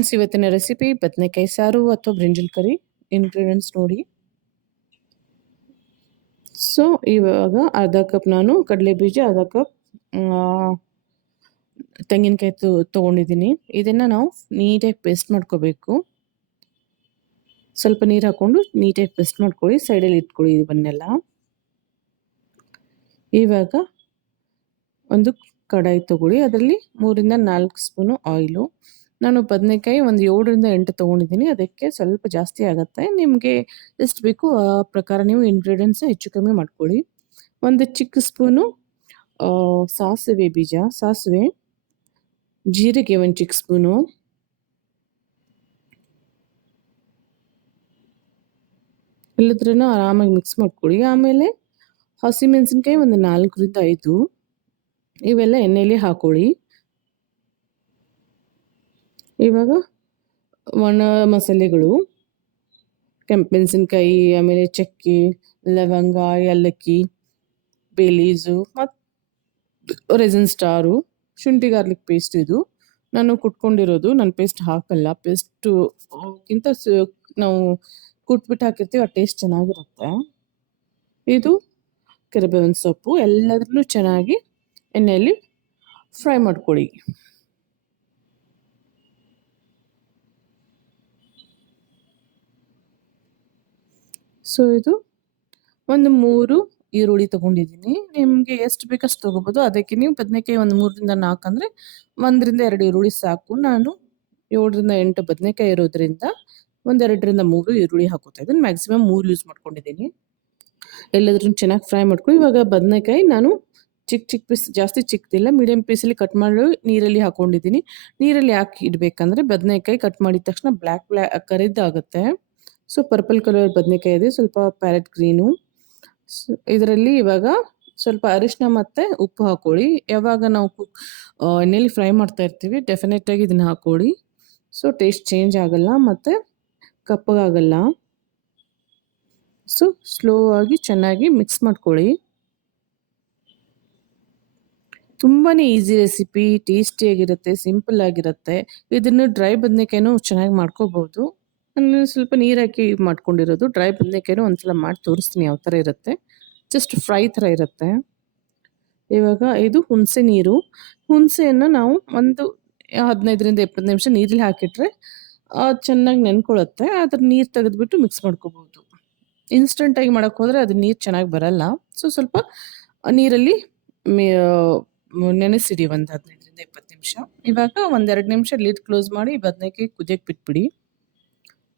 Friends, ಇವತ್ತಿನ recipe ಬದನೆಕಾಯಿ ಸಾರು ಅಥವಾ ಬ್ರಿಂಜಲ್ ಕರಿ. ಇಂಗ್ರೀಡಿಯೆಂಟ್ಸ್ ನೋಡಿ. ಸೊ ಇವಾಗ ಅರ್ಧ ಕಪ್ ನಾನು ಕಡಲೆ ಬೀಜ, ಅರ್ಧ ಕಪ್ ತೆಂಗಿನಕಾಯಿ ತೊಗೊಂಡಿದ್ದೀನಿ. ಇದನ್ನು ನಾವು ನೀಟಾಗಿ ಪೇಸ್ಟ್ ಮಾಡ್ಕೋಬೇಕು. ಸ್ವಲ್ಪ ನೀರು ಹಾಕ್ಕೊಂಡು ನೀಟಾಗಿ ಪೇಸ್ಟ್ ಮಾಡ್ಕೊಳ್ಳಿ. ಸೈಡಲ್ಲಿ ಇಟ್ಕೊಳ್ಳಿ ಇವನ್ನೆಲ್ಲ. ಇವಾಗ ಒಂದು ಕಡಾಯಿ ತಗೊಳ್ಳಿ. ಅದರಲ್ಲಿ 3 ರಿಂದ 4 ಸ್ಪೂನು ಆಯಿಲು. ನಾನು ಬದನೆಕಾಯಿ ಒಂದು 7 ರಿಂದ 8 ತೊಗೊಂಡಿದ್ದೀನಿ. ಅದಕ್ಕೆ ಸ್ವಲ್ಪ ಜಾಸ್ತಿ ಆಗುತ್ತೆ. ನಿಮಗೆ ಎಷ್ಟು ಬೇಕು ಆ ಪ್ರಕಾರ ನೀವು ಇಂಗ್ರೀಡಿಯೆಂಟ್ಸ್ ಹೆಚ್ಚು ಕಮ್ಮಿ ಮಾಡ್ಕೊಳ್ಳಿ. ಒಂದು ಚಿಕ್ಕ ಸ್ಪೂನು ಸಾಸಿವೆ ಬೀಜ, ಜೀರಿಗೆ ಒಂದು ಚಿಕ್ಕ ಸ್ಪೂನು, ಎಲ್ಲದ್ರೂ ಆರಾಮಾಗಿ ಮಿಕ್ಸ್ ಮಾಡ್ಕೊಳ್ಳಿ. ಆಮೇಲೆ ಹಸಿಮೆಣಸಿನ್ಕಾಯಿ ಒಂದು 4 ರಿಂದ 5, ಇವೆಲ್ಲ ಎಣ್ಣೆಯಲ್ಲಿ ಹಾಕೊಳ್ಳಿ. ಇವಾಗ ಒಣ ಮಸಾಲೆಗಳು, ಕೆಂಪು ಮೆಣಸಿನ್ಕಾಯಿ, ಆಮೇಲೆ ಚಕ್ಕೆ, ಲವಂಗ, ಏಲಕ್ಕಿ, ಬೇಲೀಸು ಮತ್ತು ರೆಸಿನ್ ಸ್ಟಾರು, ಶುಂಠಿ ಗಾರ್ಲಿಕ್ ಪೇಸ್ಟ್. ಇದು ನಾನು ಕುಟ್ಕೊಂಡಿರೋದು. ನಾನು ಪೇಸ್ಟ್ ಹಾಕಲ್ಲ. ಪೇಸ್ಟುಗಿಂತ ನಾವು ಕುಟ್ಬಿಟ್ಟು ಹಾಕಿರ್ತೀವಿ, ಆ ಟೇಸ್ಟ್ ಚೆನ್ನಾಗಿರುತ್ತೆ. ಇದು ಕರಿಬೇವಿನ ಸೊಪ್ಪು. ಎಲ್ಲದನ್ನೂ ಚೆನ್ನಾಗಿ ಎಣ್ಣೆಯಲ್ಲಿ ಫ್ರೈ ಮಾಡ್ಕೊಳ್ಳಿ. ಸೊ ಇದು ಒಂದು 3 ಈರುಳ್ಳಿ ತೊಗೊಂಡಿದ್ದೀನಿ. ನಿಮಗೆ ಎಷ್ಟು ಬೇಕಷ್ಟು ತೊಗೋಬೋದು. ಅದಕ್ಕೆ ನೀವು ಬದನೆಕಾಯಿ ಒಂದು 3 ರಿಂದ 4 ಅಂದರೆ 1 ರಿಂದ 2 ಈರುಳ್ಳಿ ಸಾಕು. ನಾನು 7 ರಿಂದ 8 ಬದನೆಕಾಯಿ ಇರೋದ್ರಿಂದ 1 2 ರಿಂದ 3 ಈರುಳ್ಳಿ ಹಾಕೋತಾ ಇದ್ದೀನಿ. ಮ್ಯಾಕ್ಸಿಮಮ್ 3 ಯೂಸ್ ಮಾಡ್ಕೊಂಡಿದ್ದೀನಿ. ಎಲ್ಲದ್ರೂ ಚೆನ್ನಾಗಿ ಫ್ರೈ ಮಾಡ್ಕೊಳ್ಳಿ. ಇವಾಗ ಬದನೆಕಾಯಿ ನಾನು ಚಿಕ್ಕ ಪೀಸ್, ಜಾಸ್ತಿ ಚಿಕ್ಕದಿಲ್ಲ, ಮೀಡಿಯಂ ಪೀಸಲ್ಲಿ ಕಟ್ ಮಾಡಿ ನೀರಲ್ಲಿ ಹಾಕೊಂಡಿದ್ದೀನಿ. ನೀರಲ್ಲಿ ಹಾಕಿ ಇಡಬೇಕಂದ್ರೆ ಬದನೆಕಾಯಿ ಕಟ್ ಮಾಡಿದ ತಕ್ಷಣ ಬ್ಲ್ಯಾಕ್ ಕರಿದಾಗುತ್ತೆ. ಸೊ ಪರ್ಪಲ್ ಕಲರ್ ಬದನೆಕಾಯಿ ಇದೆ, ಸ್ವಲ್ಪ ಪ್ಯಾರೆಟ್ ಗ್ರೀನು. ಇದರಲ್ಲಿ ಇವಾಗ ಸ್ವಲ್ಪ ಅರಿಶಿನ ಮತ್ತು ಉಪ್ಪು ಹಾಕೊಳ್ಳಿ. ಯಾವಾಗ ನಾವು ಎಣ್ಣೆಯಲ್ಲಿ ಫ್ರೈ ಮಾಡ್ತಾ ಇರ್ತೀವಿ, ಡೆಫಿನೆಟಾಗಿ ಇದನ್ನು ಹಾಕೊಳ್ಳಿ. ಸೊ ಟೇಸ್ಟ್ ಚೇಂಜ್ ಆಗಲ್ಲ ಮತ್ತು ಕಪ್ಪಗಾಗಲ್ಲ. ಸೊ ಸ್ಲೋ ಆಗಿ ಚೆನ್ನಾಗಿ ಮಿಕ್ಸ್ ಮಾಡ್ಕೊಳ್ಳಿ. ತುಂಬಾ ಈಸಿ ರೆಸಿಪಿ, ಟೇಸ್ಟಿಯಾಗಿರುತ್ತೆ, ಸಿಂಪಲ್ ಆಗಿರುತ್ತೆ. ಇದನ್ನು ಡ್ರೈ ಬದನೆಕಾಯಿನೂ ಚೆನ್ನಾಗಿ ಮಾಡ್ಕೋಬೋದು. ನಾನು ಸ್ವಲ್ಪ ನೀರು ಹಾಕಿ ಮಾಡ್ಕೊಂಡಿರೋದು. ಡ್ರೈ ಬದನೆಕಾಯಿನೂ ಒಂದ್ಸಲ ಮಾಡಿ ತೋರಿಸ್ತೀನಿ ಯಾವ ಥರ ಇರುತ್ತೆ. ಜಸ್ಟ್ ಫ್ರೈ ಥರ ಇರುತ್ತೆ. ಇವಾಗ ಇದು ಹುಣಸೆ ನೀರು. ಹುಣಸೆಯನ್ನು ನಾವು ಒಂದು 15 ರಿಂದ 20 ನಿಮಿಷ ನೀರಲ್ಲಿ ಹಾಕಿಟ್ರೆ ಚೆನ್ನಾಗಿ ನೆನ್ಕೊಳ್ಳುತ್ತೆ. ಅದ್ರ ನೀರು ತೆಗೆದುಬಿಟ್ಟು ಮಿಕ್ಸ್ ಮಾಡ್ಕೋಬೋದು. ಇನ್ಸ್ಟೆಂಟಾಗಿ ಮಾಡೋಕ್ಕೆ ಹೋದರೆ ಅದು ನೀರು ಚೆನ್ನಾಗಿ ಬರಲ್ಲ. ಸೊ ಸ್ವಲ್ಪ ನೀರಲ್ಲಿ ನೆನೆಸಿಡಿ ಒಂದು 15 ರಿಂದ 20 ನಿಮಿಷ. ಇವಾಗ 1-2 ನಿಮಿಷ ಲಿಡ್ ಕ್ಲೋಸ್ ಮಾಡಿ ಬದನೆಕಾಯಿ ಕುದಿಯಕ್ಕೆ ಬಿಟ್ಬಿಡಿ.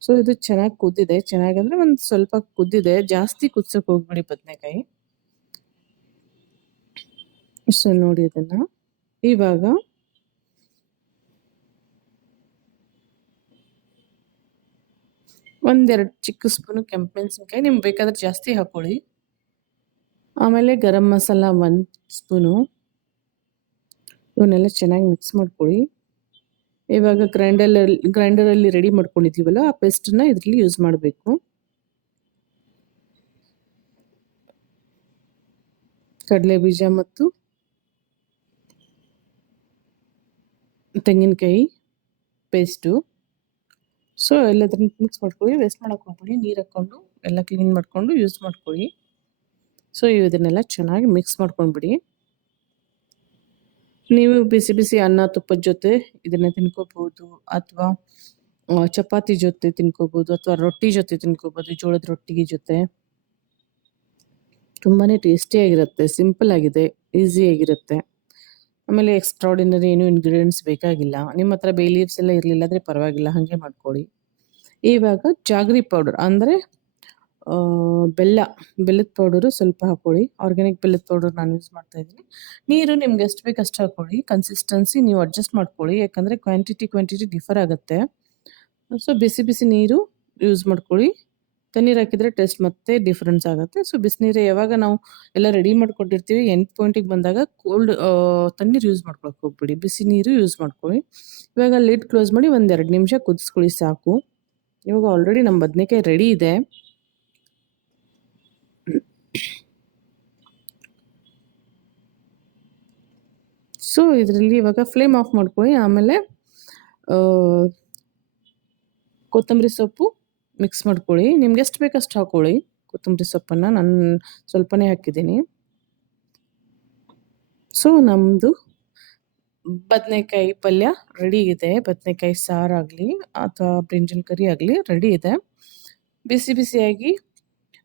ಸೊ ಇದು ಚೆನ್ನಾಗಿ ಕುದ್ದಿದೆ. ಚೆನ್ನಾಗಂದರೆ ಒಂದು ಸ್ವಲ್ಪ ಕುದ್ದಿದೆ, ಜಾಸ್ತಿ ಕುದಿಸೋಕೆ ಹೋಗ್ಬಿಡಿ ಬದನೆಕಾಯಿ. ಸೊ ನೋಡಿ ಇದನ್ನು. ಇವಾಗ ಒಂದೆರಡು ಚಿಕ್ಕ ಸ್ಪೂನು ಕೆಂಪು ಮೆಣಸಿನ್ಕಾಯಿ, ನಿಮ್ಗೆ ಬೇಕಾದ್ರೆ ಜಾಸ್ತಿ ಹಾಕೊಳ್ಳಿ. ಆಮೇಲೆ ಗರಂ ಮಸಾಲ 1 ಸ್ಪೂನು. ಇವನ್ನೆಲ್ಲ ಚೆನ್ನಾಗಿ ಮಿಕ್ಸ್ ಮಾಡ್ಕೊಳ್ಳಿ. ಇವಾಗ ಗ್ರೈಂಡರಲ್ಲಿ ರೆಡಿ ಮಾಡ್ಕೊಂಡಿದ್ದೀವಲ್ಲ, ಆ ಪೇಸ್ಟನ್ನು ಇದರಲ್ಲಿ ಯೂಸ್ ಮಾಡಬೇಕು. ಕಡಲೆ ಬೀಜ ಮತ್ತು ತೆಂಗಿನಕಾಯಿ ಪೇಸ್ಟು. ಸೊ ಎಲ್ಲದನ್ನು ಮಿಕ್ಸ್ ಮಾಡ್ಕೊಳ್ಳಿ. ವೇಸ್ಟ್ ಮಾಡೋಕೆ ಹೋಗ್ಬಿಡಿ. ನೀರು ಹಾಕ್ಕೊಂಡು ಎಲ್ಲ ಕ್ಲೀನ್ ಮಾಡಿಕೊಂಡು ಯೂಸ್ ಮಾಡ್ಕೊಳ್ಳಿ. ಸೊ ಇದನ್ನೆಲ್ಲ ಚೆನ್ನಾಗಿ ಮಿಕ್ಸ್ ಮಾಡ್ಕೊಂಡ್ಬಿಡಿ. ನೀವು ಬಿಸಿ ಬಿಸಿ ಅನ್ನ ತುಪ್ಪದ ಜೊತೆ ಇದನ್ನು ತಿನ್ಕೋಬೋದು, ಅಥವಾ ಚಪಾತಿ ಜೊತೆ ತಿನ್ಕೋಬೋದು, ಅಥವಾ ರೊಟ್ಟಿ ಜೊತೆ ತಿನ್ಕೋಬೋದು, ಜೋಳದ ರೊಟ್ಟಿ ಜೊತೆ. ತುಂಬಾ ಟೇಸ್ಟಿಯಾಗಿರುತ್ತೆ, ಸಿಂಪಲ್ ಆಗಿದೆ, ಈಸಿಯಾಗಿರುತ್ತೆ. ಆಮೇಲೆ ಎಕ್ಸ್ಟ್ರಾರ್ಡಿನರಿ ಏನು ಇಂಗ್ರೀಡಿಯೆಂಟ್ಸ್ ಬೇಕಾಗಿಲ್ಲ. ನಿಮ್ಮ ಹತ್ರ ಬೇ ಲೀವ್ಸ್ ಎಲ್ಲ ಇರಲಿಲ್ಲ ಅಂದರೆ ಪರವಾಗಿಲ್ಲ, ಹಾಗೆ ಮಾಡ್ಕೊಳ್ಳಿ. ಇವಾಗ ಜಾಗ್ರಿ ಪೌಡರ್ ಅಂದರೆ ಬೆಲ್ಲದ ಪೌಡರು ಸ್ವಲ್ಪ ಹಾಕೊಳ್ಳಿ. ಆರ್ಗ್ಯಾನಿಕ್ ಬೆಲ್ಲದ ಪೌಡರ್ ನಾನು ಯೂಸ್ ಮಾಡ್ತಾ ಇದ್ದೀನಿ. ನೀರು ನಿಮ್ಗೆ ಎಷ್ಟು ಬೇಕು ಅಷ್ಟು ಹಾಕೊಳ್ಳಿ. ಕನ್ಸಿಸ್ಟೆನ್ಸಿ ನೀವು ಅಡ್ಜಸ್ಟ್ ಮಾಡ್ಕೊಳ್ಳಿ, ಯಾಕಂದರೆ ಕ್ವಾಂಟಿಟಿ ಡಿಫರ್ ಆಗುತ್ತೆ. ಸೊ ಬಿಸಿ ನೀರು ಯೂಸ್ ಮಾಡ್ಕೊಳ್ಳಿ. ತಣ್ಣೀರು ಹಾಕಿದರೆ ಟೇಸ್ಟ್ ಮತ್ತೆ ಡಿಫ್ರೆನ್ಸ್ ಆಗುತ್ತೆ. ಸೊ ಬಿಸಿನೀರು ಯಾವಾಗ ನಾವು ಎಲ್ಲ ರೆಡಿ ಮಾಡ್ಕೊಂಡಿರ್ತೀವಿ, ಎಂಡ್ ಪಾಯಿಂಟಿಗೆ ಬಂದಾಗ ತಣ್ಣೀರು ಯೂಸ್ ಮಾಡ್ಕೊಳಕ್ಕೆ ಹೋಗ್ಬಿಡಿ, ಬಿಸಿ ನೀರು ಯೂಸ್ ಮಾಡ್ಕೊಳ್ಳಿ. ಇವಾಗ ಲಿಡ್ ಕ್ಲೋಸ್ ಮಾಡಿ 1-2 ನಿಮಿಷ ಕುದಿಸ್ಕೊಳ್ಳಿ ಸಾಕು. ಇವಾಗ ಆಲ್ರೆಡಿ ನಮ್ಮ ಬದನೆಕಾಯಿ ರೆಡಿ ಇದೆ. ಸೊ ಇದರಲ್ಲಿ ಇವಾಗ ಫ್ಲೇಮ್ ಆಫ್ ಮಾಡ್ಕೊಳ್ಳಿ. ಆಮೇಲೆ ಕೊತ್ತಂಬರಿ ಸೊಪ್ಪು ಮಿಕ್ಸ್ ಮಾಡ್ಕೊಳ್ಳಿ. ನಿಮ್ಗೆ ಎಷ್ಟು ಬೇಕಷ್ಟು ಹಾಕ್ಕೊಳ್ಳಿ ಕೊತ್ತಂಬರಿ ಸೊಪ್ಪನ್ನು. ನಾನು ಸ್ವಲ್ಪನೇ ಹಾಕಿದ್ದೀನಿ. ಸೊ ನಮ್ಮದು ಬದನೆಕಾಯಿ ಪಲ್ಯ ರೆಡಿ ಇದೆ. ಬದನೆಕಾಯಿ ಸಾರಾಗಲಿ ಅಥವಾ ಬ್ರಿಂಜಲ್ ಕರಿ ಆಗಲಿ ರೆಡಿ ಇದೆ. ಬಿಸಿ ಬಿಸಿಯಾಗಿ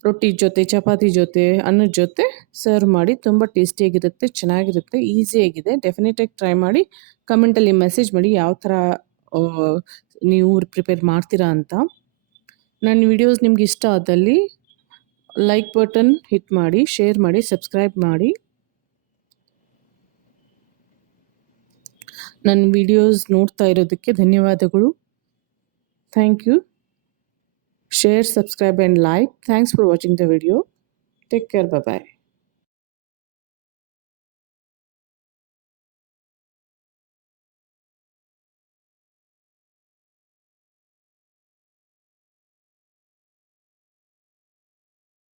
ರೊಟ್ಟಿ ಜೊತೆ, ಚಪಾತಿ ಜೊತೆ, ಅನ್ನದ ಜೊತೆ ಸರ್ವ್ ಮಾಡಿ. ತುಂಬ ಟೇಸ್ಟಿಯಾಗಿರುತ್ತೆ, ಚೆನ್ನಾಗಿರುತ್ತೆ, ಈಸಿಯಾಗಿದೆ. ಡೆಫಿನೆಟಾಗಿ ಟ್ರೈ ಮಾಡಿ. ಕಮೆಂಟಲ್ಲಿ ಮೆಸೇಜ್ ಮಾಡಿ ಯಾವ ಥರ ನೀವು ಪ್ರಿಪೇರ್ ಮಾಡ್ತೀರಾ ಅಂತ. ನನ್ನ ವಿಡಿಯೋಸ್ ನಿಮ್ಗೆ ಇಷ್ಟ ಆದಲ್ಲಿ ಲೈಕ್ ಬಟನ್ ಹಿಟ್ ಮಾಡಿ, ಶೇರ್ ಮಾಡಿ, ಸಬ್ಸ್ಕ್ರೈಬ್ ಮಾಡಿ. ನನ್ನ ವಿಡಿಯೋಸ್ ನೋಡ್ತಾ ಇರೋದಕ್ಕೆ ಧನ್ಯವಾದಗಳು. Thank you. Share, subscribe and like. Thanks for watching the video. Take care. Bye-bye.